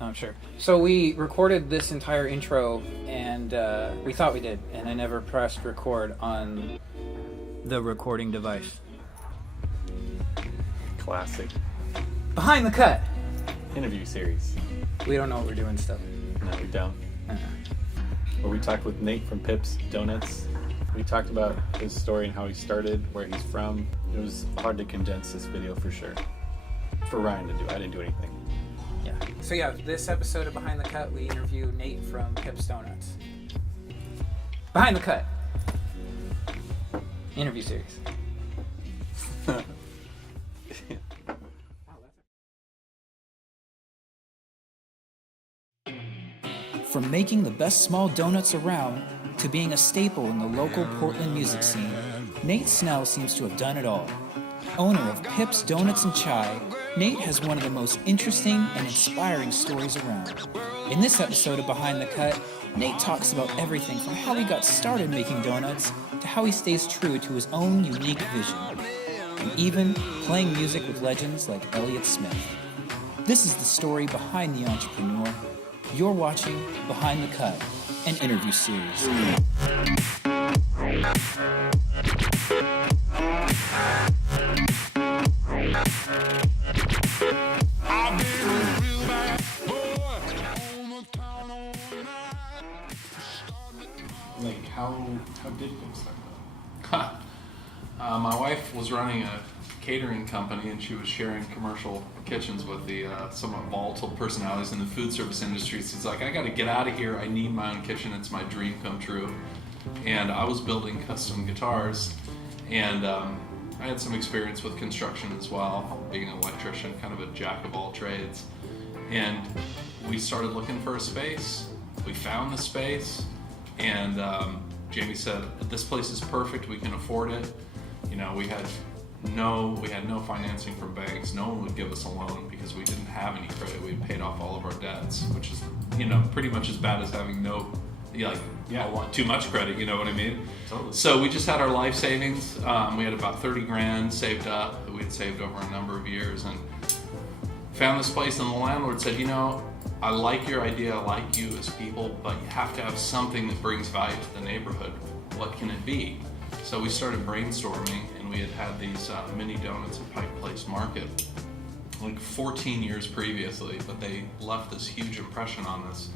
I'm sure. So we recorded this entire intro, and we thought we did, and I never pressed record on the recording device. Classic. Behind the cut. Interview series. We don't know what we're doing still. No, we don't. Where we talked with Nate from Pips Doughnuts. We talked about his story and how he started, where he's from. It was hard to condense this video for sure. For Ryan to do. I didn't do anything. Yeah. So yeah, this episode of Behind the Cut, we interview Nate from Pips Doughnuts. Behind the Cut. Interview series. From making the best small donuts around to being a staple in the local Portland music scene, Nate Snell seems to have done it all. Owner of Pips Doughnuts and Chai, Nate has one of the most interesting and inspiring stories around. In this episode of Behind the Cut, Nate talks about everything from how he got started making donuts to how he stays true to his own unique vision, and even playing music with legends like Elliott Smith. This is the story behind the entrepreneur. You're watching Behind the Cut, an interview series. Like, how did Pips start? My wife was running a catering company, and she was sharing commercial kitchens with the somewhat volatile personalities in the food service industry. So she's like, I got to get out of here. I need my own kitchen. It's my dream come true. And I was building custom guitars, and I had some experience with construction as well, being an electrician, kind of a jack of all trades. And we started looking for a space. We found the space, and Jamie said, this place is perfect. We can afford it. You know, we had no financing from banks. No one would give us a loan because we didn't have any credit. We had paid off all of our debts, which is, you know, pretty much as bad as having too much credit, you know what I mean? Totally. So we just had our life savings. We had about 30 grand saved up that we had saved over a number of years, and found this place, and the landlord said, you know, I like your idea, I like you as people, but you have to have something that brings value to the neighborhood. What can it be? So we started brainstorming, and we had these mini donuts at Pike Place Market like 14 years previously, but they left this huge impression on us.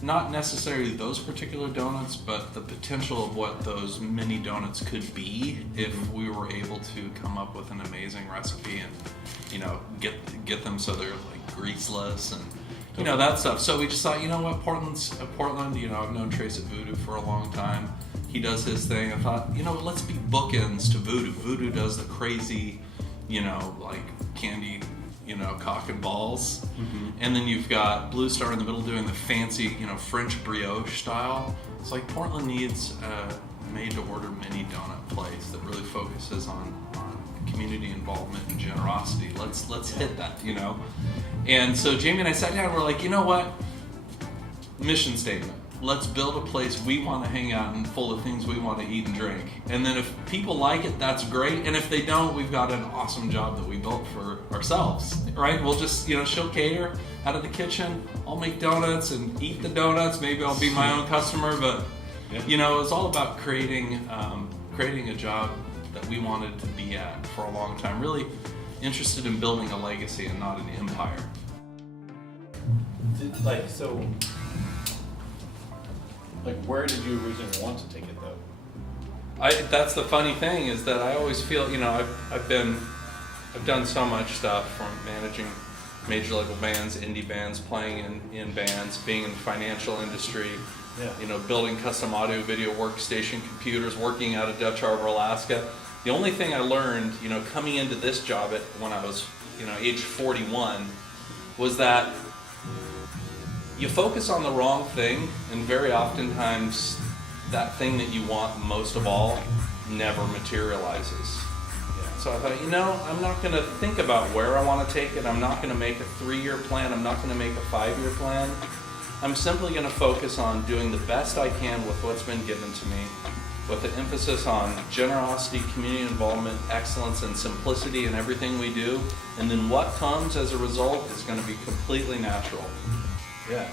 Not necessarily those particular donuts, but the potential of what those mini donuts could be if we were able to come up with an amazing recipe and, you know, get them so they're like greaseless and, you know, that stuff. So we just thought, you know what, Portland, you know, I've known Trace at Voodoo for a long time. He does his thing. I thought, you know, let's be bookends to Voodoo. Voodoo does the crazy, you know, like candy, you know, cock and balls. Mm-hmm. And then you've got Blue Star in the middle doing the fancy, you know, French brioche style. It's like Portland needs a made-to-order mini donut place that really focuses on community involvement and generosity. Let's hit that, you know. And so Jamie and I sat down and we're like, you know what? Mission statement. Let's build a place we want to hang out and full of things we want to eat and drink. And then if people like it, that's great. And if they don't, we've got an awesome job that we built for ourselves, right? We'll just, you know, she'll cater out of the kitchen. I'll make donuts and eat the donuts. Maybe I'll be my own customer, but you know, it's all about creating a job that we wanted to be at for a long time. Really interested in building a legacy and not an empire. Where did you originally want to take it though? That's the funny thing is that I always feel, you know, I've done so much stuff, from managing major label bands, indie bands, playing in bands, being in the financial industry, you know, building custom audio video workstation computers, working out of Dutch Harbor, Alaska. The only thing I learned, you know, coming into this job when I was, you know, age 41, was that you focus on the wrong thing, and very oftentimes that thing that you want most of all never materializes. Yeah. So I thought, you know, I'm not going to think about where I want to take it. I'm not going to make a 3-year plan. I'm not going to make a 5-year plan. I'm simply going to focus on doing the best I can with what's been given to me, with the emphasis on generosity, community involvement, excellence, and simplicity in everything we do. And then what comes as a result is going to be completely natural. Yeah.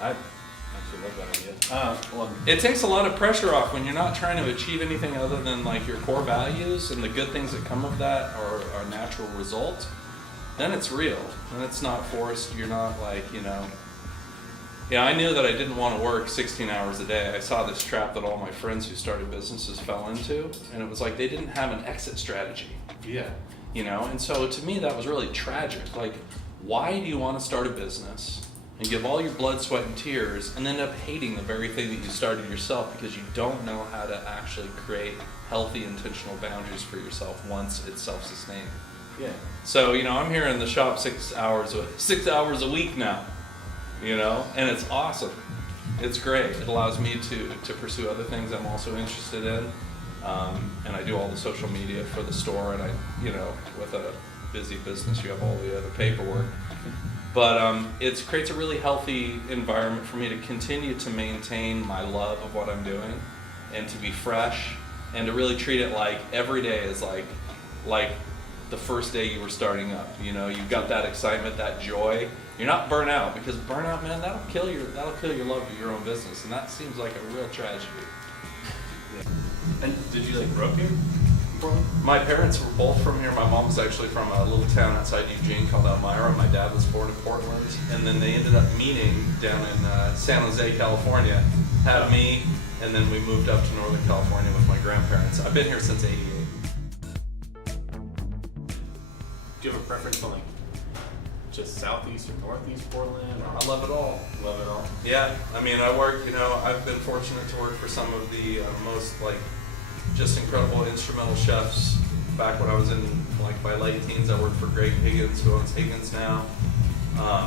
I actually love that idea. Well, It takes a lot of pressure off when you're not trying to achieve anything other than like your core values and the good things that come of that are a natural result. Then it's real, and it's not forced. You're not like, Yeah, I knew that I didn't want to work 16 hours a day. I saw this trap that all my friends who started businesses fell into, and it was like they didn't have an exit strategy. yeah. And so to me that was really tragic. Like, why do you want to start a business and give all your blood, sweat, and tears and end up hating the very thing that you started yourself because you don't know how to actually create healthy, intentional boundaries for yourself once it's self-sustaining? Yeah. So, I'm here in the shop 6 hours a week now, and it's awesome. It's great. It allows me to pursue other things I'm also interested in. And I do all the social media for the store, and with a busy business, you have all the other paperwork. But it creates a really healthy environment for me to continue to maintain my love of what I'm doing and to be fresh and to really treat it like every day is like the first day you were starting up. You've got that excitement, that joy. You're not burnt out, because burnout, man, that'll kill your love of your own business, and that seems like a real tragedy. Yeah. And did you grow up here? My parents were both from here. My mom was actually from a little town outside Eugene called Elmira. My dad was born in Portland, and then they ended up meeting down in San Jose, California. Had me, and then we moved up to Northern California with my grandparents. I've been here since '88. Do you have a preference on just southeast or northeast Portland? Or? I love it all. Love it all. Yeah, I work. I've been fortunate to work for some of the most just incredible instrumental chefs. Back when I was in my late teens, I worked for Greg Higgins, who owns Higgins now.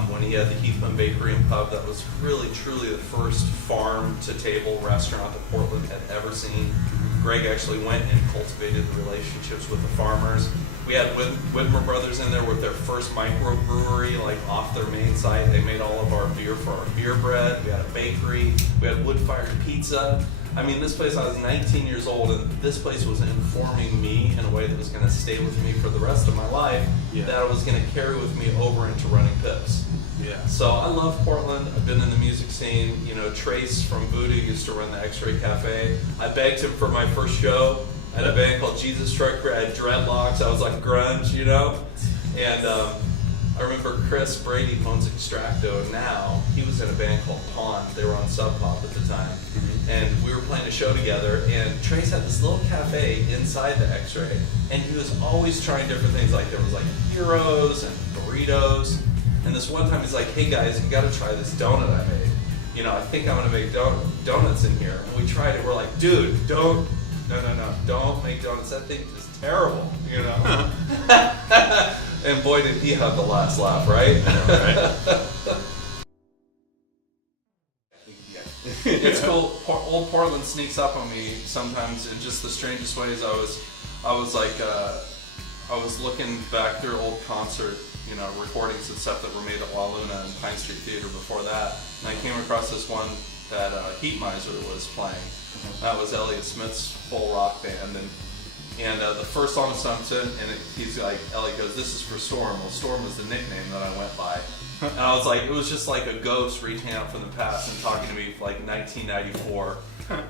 When he had the Heathman Bakery and Pub, that was really truly the first farm-to-table restaurant that Portland had ever seen. Greg actually went and cultivated the relationships with the farmers. We had Widmer Brothers in there with their first microbrewery, off their main site. They made all of our beer for our beer bread. We had a bakery. We had wood-fired pizza. This place, I was 19 years old, and this place was informing me in a way that was going to stay with me for the rest of my life, that I was going to carry with me over into running Pips. Yeah. So I love Portland. I've been in the music scene. Trace from Voodoo used to run the X-Ray Cafe. I begged him for my first show. I had a band called Jesus Trucker. I had dreadlocks. I was like grunge, And I remember Chris Brady, who owns Extracto now, he was in a band called Pond. They were on Sub Pop at the time. And we were playing a show together, and Trace had this little cafe inside the X-Ray, and he was always trying different things. There was gyros and burritos. And this one time he's like, "Hey guys, you gotta try this donut I made. I think I'm gonna make donuts in here." And we tried it. We're like, "Dude, don't make donuts. That thing is terrible." And boy, did he have the last laugh, right? It's cool. Old Portland sneaks up on me sometimes in just the strangest ways. I was looking back through old concert, recordings and stuff that were made at La Luna and Pine Street Theater before that, and I came across this one that Heat Miser was playing. That was Elliott Smith's full rock band, and the first song was something, and he's like, Elliott goes, "This is for Storm." Well, Storm was the nickname that I went by. And I was like, it was just like a ghost reaching out from the past and talking to me for 1994.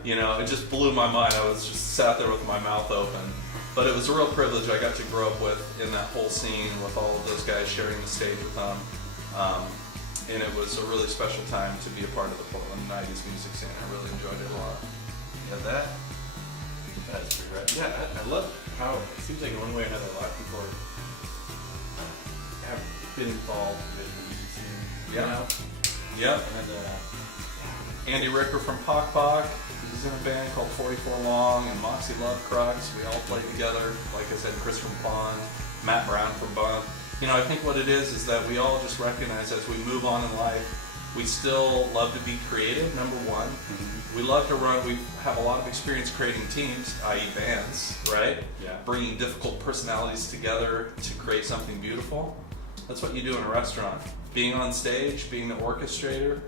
It just blew my mind. I was just sat there with my mouth open. But it was a real privilege I got to grow up with in that whole scene with all of those guys sharing the stage with them. And it was a really special time to be a part of the Portland 90s music scene. I really enjoyed it a lot. Yeah, that's pretty right. Yeah, I love how it seems like in one way or another a lot of people have been involved with the music scene. Yep. And Andy Ricker from Pock Pock. He was in a band called 44 Long, and Moxie Love Crux. We all played together. Like I said, Chris from Pond, Matt Brown from Bond. I think what it is that we all just recognize as we move on in life, we still love to be creative, number one. We love to run, we have a lot of experience creating teams, i.e. bands, right? Yeah. Bringing difficult personalities together to create something beautiful. That's what you do in a restaurant. Being on stage, being the orchestrator,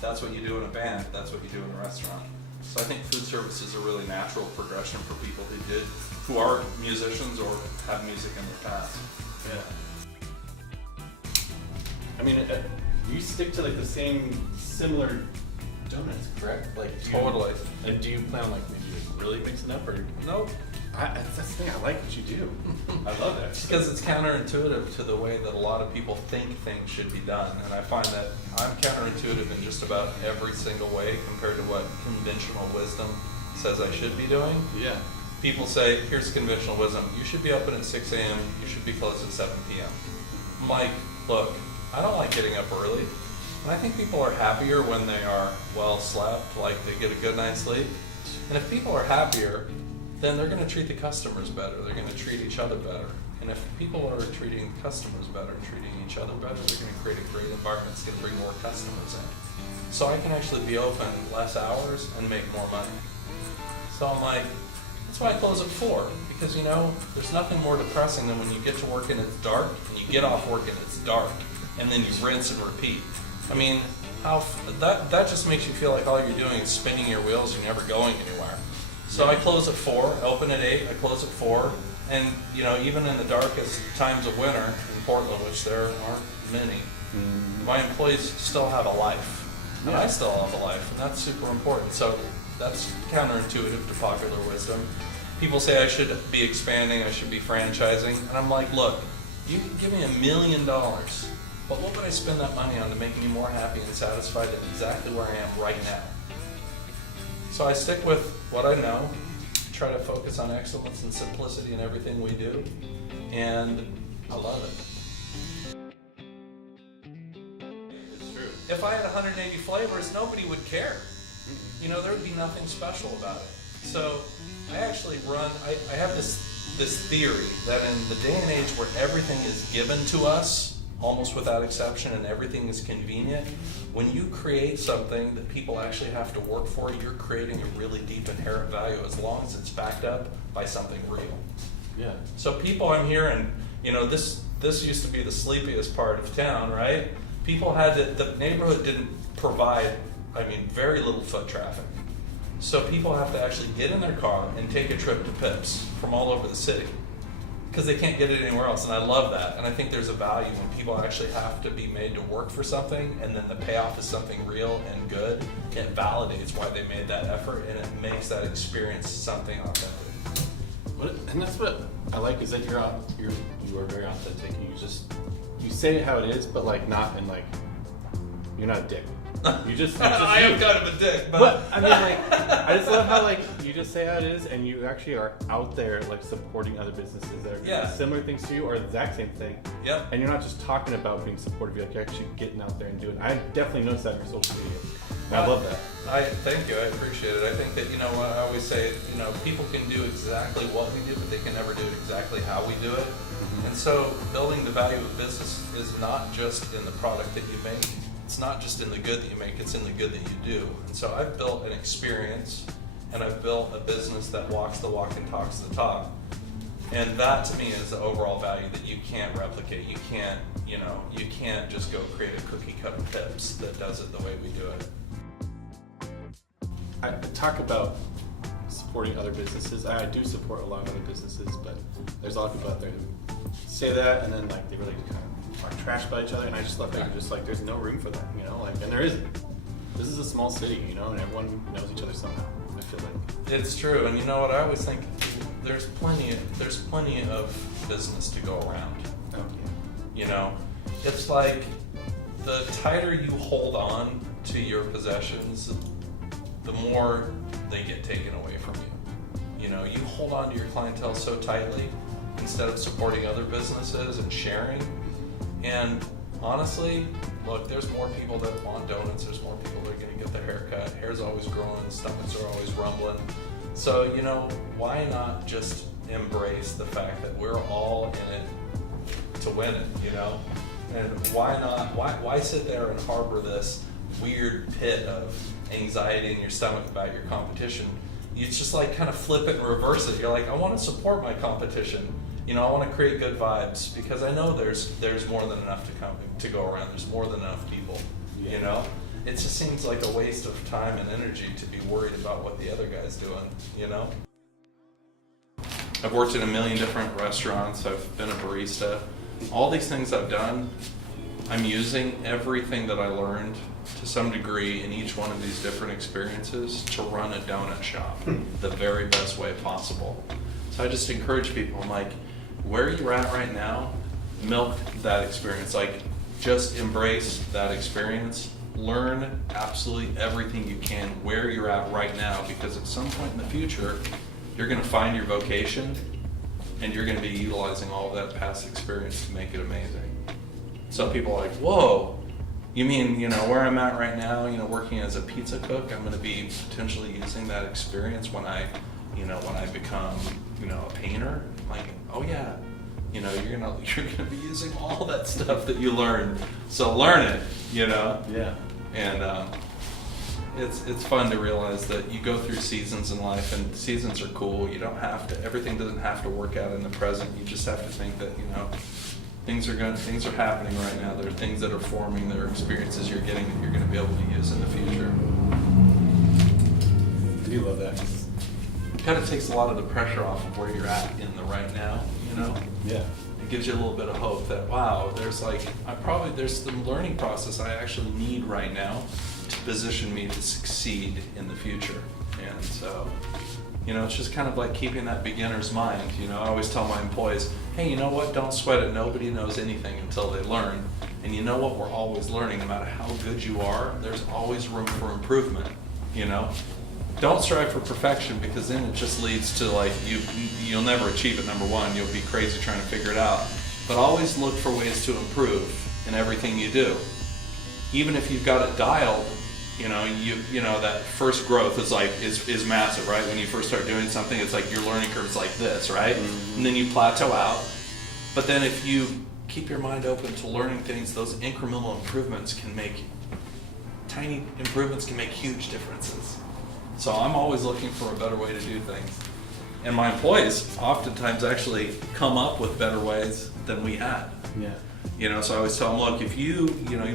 that's what you do in a band, that's what you do in a restaurant. So I think food service is a really natural progression for people who are musicians or have music in their past. Yeah. you stick to like the same similar donuts, correct? Like Totally. And do you plan on like maybe really mixing up or? Nope. That's the thing. I like what you do. I love that. Because it's counterintuitive to the way that a lot of people think things should be done. And I find that I'm counterintuitive in just about every single way compared to what conventional wisdom says I should be doing. Yeah. People say, here's conventional wisdom, you should be open at 6 a.m., you should be closed at 7 p.m. I'm like, look, I don't like getting up early. And I think people are happier when they are well slept, like they get a good night's sleep. And if people are happier, then they're going to treat the customers better. They're going to treat each other better. And if people are treating customers better, treating each other better, they're going to create a great environment that's going to bring more customers in. So I can actually be open less hours and make more money. So I'm like, that's why I close at 4. Because, you know, there's nothing more depressing than when you get to work and it's dark, and you get off work and it's dark, and then you rinse and repeat. I mean, that just makes you feel like all you're doing is spinning your wheels, you're never going anywhere. So I close at 4, open at 8, I close at 4, and you know, even in the darkest times of winter in Portland, which there aren't many, my employees still have a life, and I still have a life, and that's super important. So that's counterintuitive to popular wisdom. People say I should be expanding, I should be franchising, and I'm like, look, you can give me $1 million, but what would I spend that money on to make me more happy and satisfied at exactly where I am right now? So I stick with what I know, try to focus on excellence and simplicity in everything we do, and I love it. It's true. If I had 180 flavors, nobody would care. You know, there would be nothing special about it. So I actually I have this theory that in the day and age where everything is given to us, almost without exception, and everything is convenient, when you create something that people actually have to work for, you're creating a really deep inherent value as long as it's backed up by something real. Yeah. So people, I'm hearing, you know, this used to be the sleepiest part of town, right? People the neighborhood didn't provide, very little foot traffic. So people have to actually get in their car and take a trip to Pips from all over the city, because they can't get it anywhere else, and I love that. And I think there's a value when people actually have to be made to work for something, and then the payoff is something real and good. It validates why they made that effort, and it makes that experience something authentic. And that's what I like, is that you are very authentic. You say it how it is, but like not in like, you're not a dick. You just I am you. kind of a dick, But I mean, like, I just love how like you just say how it is, and you actually are out there like supporting other businesses that are doing similar things to you or the exact same thing. Yep. And you're not just talking about being supportive. You're actually getting out there and doing it. I definitely noticed that in your social media. And I love that. Thank you. I appreciate it. I think that, you know, I always say, you know, people can do exactly what we do, but they can never do it exactly how we do it. And so building the value of business is not just in the product that you make. It's not just in the good that you make, it's in the good that you do. And so I've built an experience, and I've built a business that walks the walk and talks the talk. And that to me is the overall value that you can't replicate. You can't just go create a cookie cutter Pips that does it the way we do it. I talk about supporting other businesses. I do support a lot of other businesses, but there's a lot of people out there who say that and then like they really kind of are trashed about each other, and I just love that you're just like, there's no room for that, you know, like, and there isn't. This is a small city, you know, and everyone knows each other somehow, I feel like. It's true, and you know what, I always think there's plenty of business to go around. Oh, yeah. You know, it's like the tighter you hold on to your possessions, the more they get taken away from you. You know, you hold on to your clientele so tightly instead of supporting other businesses and sharing. And honestly, look, there's more people that want donuts, there's more people that are going to get their haircut, hair's always growing, stomachs are always rumbling. So, you know, why not just embrace the fact that we're all in it to win it, you know? And why sit there and harbor this weird pit of anxiety in your stomach about your competition? You just like kind of flip it and reverse it. You're like, I want to support my competition. You know, I want to create good vibes because I know there's more than enough to go around. There's more than enough people. Yeah. You know, it just seems like a waste of time and energy to be worried about what the other guy's doing. You know, I've worked in a million different restaurants. I've been a barista. All these things I've done, I'm using everything that I learned to some degree in each one of these different experiences to run a donut shop the very best way possible. So I just encourage people, I'm like, where you're at right now, milk that experience. Like, just embrace that experience. Learn absolutely everything you can where you're at right now, because at some point in the future, you're going to find your vocation and you're going to be utilizing all of that past experience to make it amazing. Some people are like, whoa, you mean, where I'm at right now, working as a pizza cook, I'm going to be potentially using that experience when I become, a painter? Like, oh yeah, you're gonna be using all that stuff that you learned. So learn it, Yeah. And it's fun to realize that you go through seasons in life, and seasons are cool. You don't have to. Everything doesn't have to work out in the present. You just have to think that things are happening right now. There are things that are forming. There are experiences you're getting that you're going to be able to use in the future. I do love that. It kind of takes a lot of the pressure off of where you're at in the right now. Yeah. It gives you a little bit of hope that, wow, there's some learning process I actually need right now to position me to succeed in the future. And so, it's just kind of like keeping that beginner's mind. I always tell my employees, hey, you know what? Don't sweat it. Nobody knows anything until they learn. And you know what? We're always learning. No matter how good you are, there's always room for improvement. Don't strive for perfection, because then it just leads to you'll never achieve it. Number one, you'll be crazy trying to figure it out. But always look for ways to improve in everything you do. Even if you've got it dialed, that first growth is massive, right? When you first start doing something, it's like your learning curve is like this, right? Mm-hmm. And then you plateau out. But then if you keep your mind open to learning things, those incremental improvements tiny improvements can make huge differences. So I'm always looking for a better way to do things. And my employees oftentimes actually come up with better ways than we had. Yeah. So I always tell them, look, if you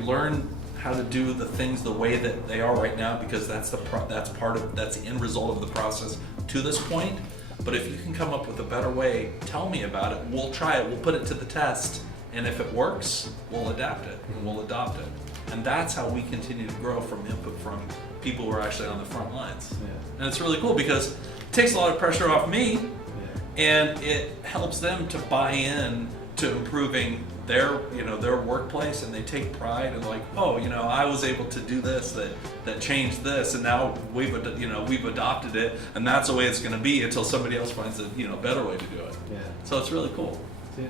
learn how to do the things the way that they are right now, because that's the end result of the process to this point. But if you can come up with a better way, tell me about it. We'll try it. We'll put it to the test. And if it works, we'll adapt it and we'll adopt it. And that's how we continue to grow from input from people who are actually on the front lines. Yeah. And it's really cool because it takes a lot of pressure off me, and it helps them to buy in to improving their workplace, and they take pride and like, oh, I was able to do this that changed this, and now we've adopted it, and that's the way it's going to be until somebody else finds a better way to do it. Yeah. So it's really cool. Dude,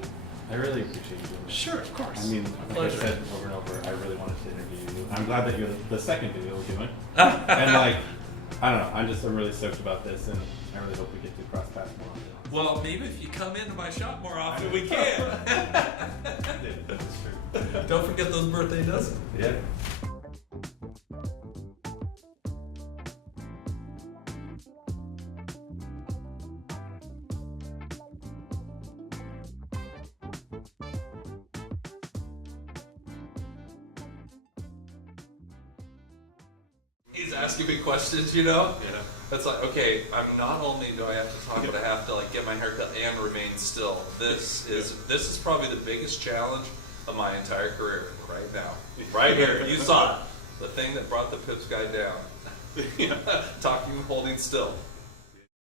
I really appreciate you doing this. Sure, of course. I mean, like Pleasure. I said over and over, I really wanted to interview you. I'm glad that you're the second video we're doing. And I don't know, I'm really stoked about this, and I really hope we get to cross paths more often. Well, maybe if you come into my shop more often, we can. Dude, that's true. Don't forget those birthday dozens. Yeah. He's asking me questions, Yeah. It's like, okay, I'm not only do I have to talk, but I have to get my hair cut and remain still. This is probably the biggest challenge of my entire career right now. Right here, you saw it. The thing that brought the Pips guy down. Talking, holding still.